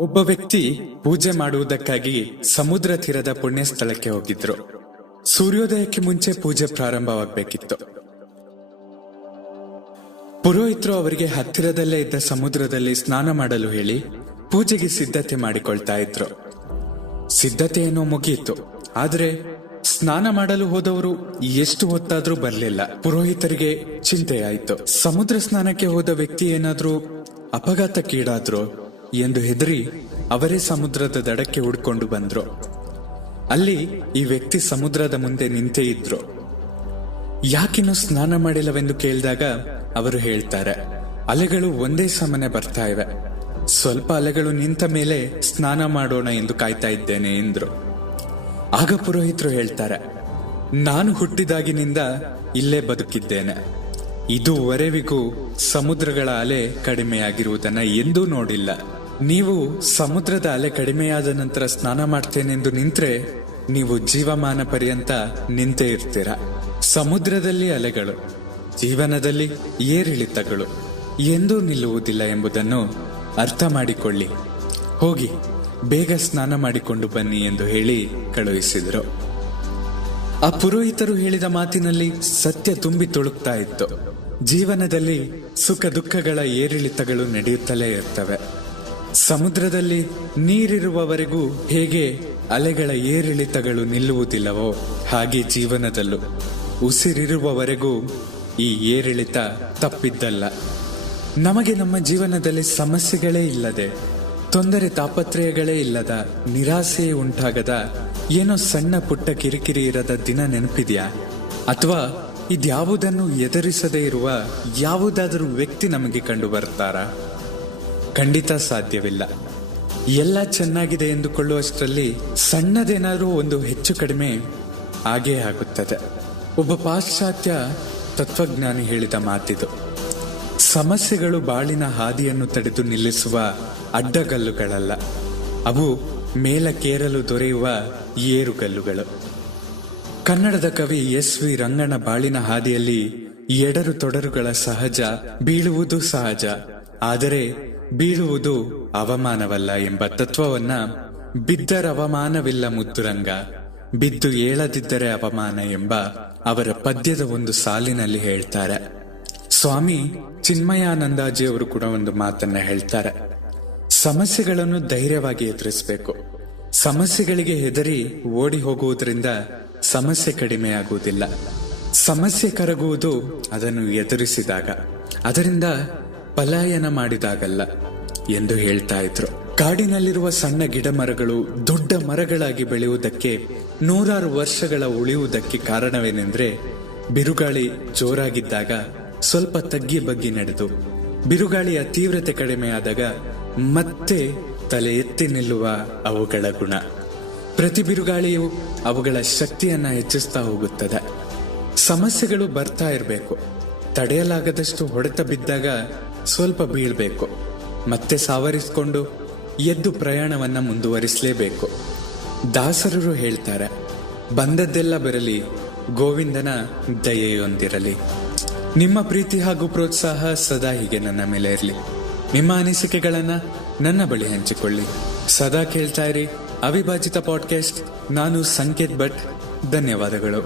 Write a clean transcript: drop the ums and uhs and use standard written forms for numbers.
ಒಬ್ಬ ವ್ಯಕ್ತಿ ಪೂಜೆ ಮಾಡುವುದಕ್ಕಾಗಿ ಸಮುದ್ರ ತೀರದ ಪುಣ್ಯ ಸ್ಥಳಕ್ಕೆ ಹೋಗಿದ್ರು. ಸೂರ್ಯೋದಯಕ್ಕೆ ಮುಂಚೆ ಪೂಜೆ ಪ್ರಾರಂಭವಾಗಬೇಕಿತ್ತು. ಪುರೋಹಿತರು ಅವರಿಗೆ ಹತ್ತಿರದಲ್ಲೇ ಇದ್ದ ಸಮುದ್ರದಲ್ಲಿ ಸ್ನಾನ ಮಾಡಲು ಹೇಳಿ ಪೂಜೆಗೆ ಸಿದ್ಧತೆ ಮಾಡಿಕೊಳ್ತಾ ಇದ್ರು. ಸಿದ್ಧತೆಯೇನೋ ಮುಗಿಯಿತು, ಆದ್ರೆ ಸ್ನಾನ ಮಾಡಲು ಹೋದವರು ಎಷ್ಟು ಹೊತ್ತಾದ್ರೂ ಬರ್ಲಿಲ್ಲ. ಪುರೋಹಿತರಿಗೆ ಚಿಂತೆಯಾಯಿತು. ಸಮುದ್ರ ಸ್ನಾನಕ್ಕೆ ಹೋದ ವ್ಯಕ್ತಿ ಏನಾದ್ರೂ ಅಪಘಾತಕ್ಕೀಡಾದ್ರು ಎಂದು ಹೆದರಿ ಅವರೇ ಸಮುದ್ರದ ದಡಕ್ಕೆ ಹುಡ್ಕೊಂಡು ಬಂದ್ರು. ಅಲ್ಲಿ ಈ ವ್ಯಕ್ತಿ ಸಮುದ್ರದ ಮುಂದೆ ನಿಂತೇ ಇದ್ರು. ಯಾಕಿನ್ನು ಸ್ನಾನ ಮಾಡಿಲ್ಲವೆಂದು ಕೇಳಿದಾಗ ಅವರು ಹೇಳ್ತಾರೆ, ಅಲೆಗಳು ಒಂದೇ ಸಮನೆ ಬರ್ತಾ ಇವೆ, ಸ್ವಲ್ಪ ಅಲೆಗಳು ನಿಂತ ಮೇಲೆ ಸ್ನಾನ ಮಾಡೋಣ ಎಂದು ಕಾಯ್ತಾ ಇದ್ದೇನೆ ಎಂದ್ರು. ಆಗ ಪುರೋಹಿತರು ಹೇಳ್ತಾರೆ, ನಾನು ಹುಟ್ಟಿದಾಗಿನಿಂದ ಇಲ್ಲೇ ಬದುಕಿದ್ದೇನೆ, ಇದುವರೆವಿಗೂ ಸಮುದ್ರಗಳ ಅಲೆ ಕಡಿಮೆಯಾಗಿರುವುದನ್ನ ಎಂದೂ ನೋಡಿಲ್ಲ. ನೀವು ಸಮುದ್ರದ ಅಲೆ ಕಡಿಮೆಯಾದ ನಂತರ ಸ್ನಾನ ಮಾಡ್ತೇನೆಂದು ನಿಂತ್ರೆ ನೀವು ಜೀವಮಾನ ಪರ್ಯಂತ ನಿಂತೇ ಇರ್ತೀರ. ಸಮುದ್ರದಲ್ಲಿ ಅಲೆಗಳು, ಜೀವನದಲ್ಲಿ ಏರಿಳಿತಗಳು ಎಂದೂ ನಿಲ್ಲುವುದಿಲ್ಲ ಎಂಬುದನ್ನು ಅರ್ಥ ಮಾಡಿಕೊಳ್ಳಿ. ಹೋಗಿ ಬೇಗ ಸ್ನಾನ ಮಾಡಿಕೊಂಡು ಬನ್ನಿ ಎಂದು ಹೇಳಿ ಕಳುಹಿಸಿದರು. ಆ ಪುರೋಹಿತರು ಹೇಳಿದ ಮಾತಿನಲ್ಲಿ ಸತ್ಯ ತುಂಬಿ ತುಳುಕ್ತಾ ಇತ್ತು. ಜೀವನದಲ್ಲಿ ಸುಖ ದುಃಖಗಳ ಏರಿಳಿತಗಳು ನಡೆಯುತ್ತಲೇ ಇರ್ತವೆ. ಸಮುದ್ರದಲ್ಲಿ ನೀರಿರುವವರೆಗೂ ಹೇಗೆ ಅಲೆಗಳ ಏರಿಳಿತಗಳು ನಿಲ್ಲುವುದಿಲ್ಲವೋ ಹಾಗೆ ಜೀವನದಲ್ಲೂ ಉಸಿರಿರುವವರೆಗೂ ಈ ಏರಿಳಿತ ತಪ್ಪಿದ್ದಲ್ಲ. ನಮಗೆ ನಮ್ಮ ಜೀವನದಲ್ಲಿ ಸಮಸ್ಯೆಗಳೇ ಇಲ್ಲದೆ, ತೊಂದರೆ ತಾಪತ್ರಯಗಳೇ ಇಲ್ಲದ, ನಿರಾಸೆ ಉಂಟಾಗದ ಏನೋ ಸಣ್ಣ ಪುಟ್ಟ ಕಿರಿಕಿರಿ ಇರದ ದಿನ ನೆನಪಿದೆಯಾ? ಅಥವಾ ಇದ್ಯಾವುದನ್ನು ಎದುರಿಸದೇ ಇರುವ ಯಾವುದಾದರೂ ವ್ಯಕ್ತಿ ನಮಗೆ ಕಂಡು ಬರ್ತಾರಾ? ಖಂಡಿತ ಸಾಧ್ಯವಿಲ್ಲ. ಎಲ್ಲ ಚೆನ್ನಾಗಿದೆ ಎಂದುಕೊಳ್ಳುವಷ್ಟರಲ್ಲಿ ಸಣ್ಣದೇನಾದರೂ ಒಂದು ಹೆಚ್ಚು ಕಡಿಮೆ ಆಗೇ ಆಗುತ್ತದೆ. ಒಬ್ಬ ಪಾಶ್ಚಾತ್ಯ ತತ್ವಜ್ಞಾನಿ ಹೇಳಿದ ಮಾತಿದು. ಸಮಸ್ಯೆಗಳು ಬಾಳಿನ ಹಾದಿಯನ್ನು ತಡೆದು ನಿಲ್ಲಿಸುವ ಅಡ್ಡಗಲ್ಲುಗಳಲ್ಲ, ಅವು ಮೇಲಕ್ಕೇರಲು ದೊರೆಯುವ ಏರುಗಲ್ಲುಗಳು. ಕನ್ನಡದ ಕವಿ ಎಸ್.ವಿ. ರಂಗನ ಬಾಳಿನ ಹಾದಿಯಲ್ಲಿ ಎಡರು ತೊಡರುಗಳ ಸಹಜ, ಬೀಳುವುದು ಸಹಜ, ಆದರೆ ಬೀಳುವುದು ಅವಮಾನವಲ್ಲ ಎಂಬ ತತ್ವವನ್ನ ಬಿದ್ದರವಮಾನವಿಲ್ಲ ಮುದ್ದುರಂಗ, ಬಿದ್ದು ಏಳದಿದ್ದರೆ ಅವಮಾನ ಎಂಬ ಅವರ ಪದ್ಯದ ಒಂದು ಸಾಲಿನಲ್ಲಿ ಹೇಳ್ತಾರೆ. ಸ್ವಾಮಿ ಚಿನ್ಮಯಾನಂದಾಜಿಯವರು ಕೂಡ ಒಂದು ಮಾತನ್ನ ಹೇಳ್ತಾರೆ, ಸಮಸ್ಯೆಗಳನ್ನು ಧೈರ್ಯವಾಗಿ ಎದುರಿಸಬೇಕು. ಸಮಸ್ಯೆಗಳಿಗೆ ಹೆದರಿ ಓಡಿ ಹೋಗುವುದರಿಂದ ಸಮಸ್ಯೆ ಕಡಿಮೆಯಾಗುವುದಿಲ್ಲ. ಸಮಸ್ಯೆ ಕರಗುವುದು ಅದನ್ನು ಎದುರಿಸಿದಾಗ, ಅದರಿಂದ ಪಲಾಯನ ಮಾಡಿದಾಗಲ್ಲ ಎಂದು ಹೇಳ್ತಾ ಇದ್ರು. ಕಾಡಿನಲ್ಲಿರುವ ಸಣ್ಣ ಗಿಡ ಮರಗಳು ದೊಡ್ಡ ಮರಗಳಾಗಿ ಬೆಳೆಯುವುದಕ್ಕೆ, ನೂರಾರು ವರ್ಷಗಳ ಉಳಿಯುವುದಕ್ಕೆ ಕಾರಣವೇನೆಂದ್ರೆ, ಬಿರುಗಾಳಿ ಜೋರಾಗಿದ್ದಾಗ ಸ್ವಲ್ಪ ತಗ್ಗಿ ಬಗ್ಗಿ ನಡೆದು ಬಿರುಗಾಳಿಯ ತೀವ್ರತೆ ಕಡಿಮೆಯಾದಾಗ ಮತ್ತೆ ತಲೆ ಎತ್ತಿ ನಿಲ್ಲುವ ಅವುಗಳ ಗುಣ. ಪ್ರತಿ ಬಿರುಗಾಳಿಯು ಅವುಗಳ ಶಕ್ತಿಯನ್ನ ಹೆಚ್ಚಿಸ್ತಾ ಹೋಗುತ್ತದೆ. ಸಮಸ್ಯೆಗಳು ಬರ್ತಾ ಇರಬೇಕು, ತಡೆಯಲಾಗದಷ್ಟು ಹೊಡೆತ ಬಿದ್ದಾಗ ಸ್ವಲ್ಪ ಬೀಳ್ಬೇಕು, ಮತ್ತೆ ಸಾವರಿಸಿಕೊಂಡು ಎದ್ದು ಪ್ರಯಾಣವನ್ನ ಮುಂದುವರಿಸಲೇಬೇಕು. ದಾಸರರು ಹೇಳ್ತಾರೆ, ಬಂದದ್ದೆಲ್ಲ ಬರಲಿ, ಗೋವಿಂದನ ದಯೆಯೊಂದಿರಲಿ. ನಿಮ್ಮ ಪ್ರೀತಿ ಹಾಗೂ ಪ್ರೋತ್ಸಾಹ ಸದಾ ಹೀಗೆ ನನ್ನ ಮೇಲೆ ಇರಲಿ. ನಿಮ್ಮ ಅನಿಸಿಕೆಗಳನ್ನ ನನ್ನ ಬಳಿ ಹಂಚಿಕೊಳ್ಳಿ. ಸದಾ ಕೇಳ್ತಾ ಇರಿ ಅವಿಭಾಜಿತ ಪಾಡ್ಕಾಸ್ಟ್. ನಾನು ಸಂಕೇತ್ ಭಟ್. ಧನ್ಯವಾದಗಳು.